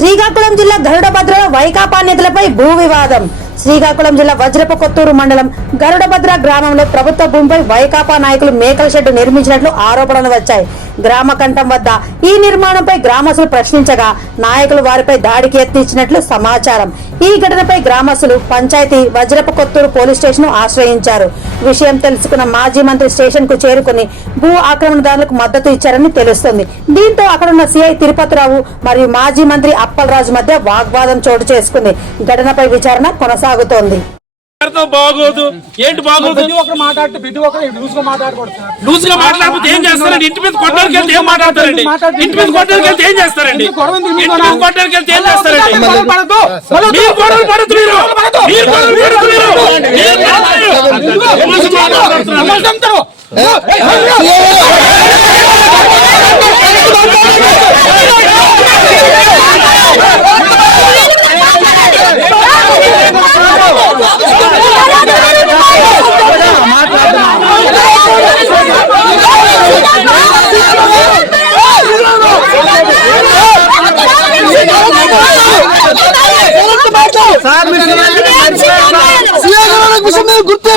శ్రీకాకుళం జిల్లా గరుడభద్రలో వైకాపా నేతలపై భూ వివాదం. శ్రీకాకుళం జిల్లా వజ్రపు కొత్తూరు మండలం గరుడభద్ర గ్రామంలో ప్రభుత్వ భూమిపై వైకాపా నాయకులు మేకల షెడ్డు నిర్మించినట్లు ఆరోపణలు వచ్చాయి. గ్రామ కంఠం వద్ద ఈ నిర్మాణంపై గ్రామస్తులు ప్రశ్నించగా నాయకులు వారిపై దాడికి యత్నించినట్లు సమాచారం. ఈ ఘటనపై గ్రామస్తులు పంచాయతీ వజ్రపు కొత్తూరు పోలీస్ స్టేషన్ ఆశ్రయించారు. విషయం తెలుసుకున్న మాజీ మంత్రి స్టేషన్ కు చేరుకుని భూ ఆక్రమణదారులకు మద్దతు ఇచ్చారని తెలుస్తుంది. దీంతో అక్కడున్న సిఐ తిరుపతిరావు మరియు మాజీ మంత్రి అప్పలరాజు మధ్య వాగ్వాదం చోటు చేసుకుంది. ఘటనపై విచారణ కొనసాగుతోంది. బాగోదు ఏంటి బాగోదు ప్రతి ఒక్కరు మాట్లాడితే ప్రతి ఒక్కరు లూజ్ గా మాట్లాడకపోతే ఏం చేస్తారండి? ఇంటి మీద కొట్టడానికి వెళ్తే ఏం మాట్లాడతారండి? ఇంటి మీద కొట్టడానికి వెళ్తే ఏం చేస్తారండి? ఇంటి మీద కొట్టడానికి వెళ్తే ఏం చేస్తారండి? మీరు గొడవలు పడదు, మీరు గుర్తు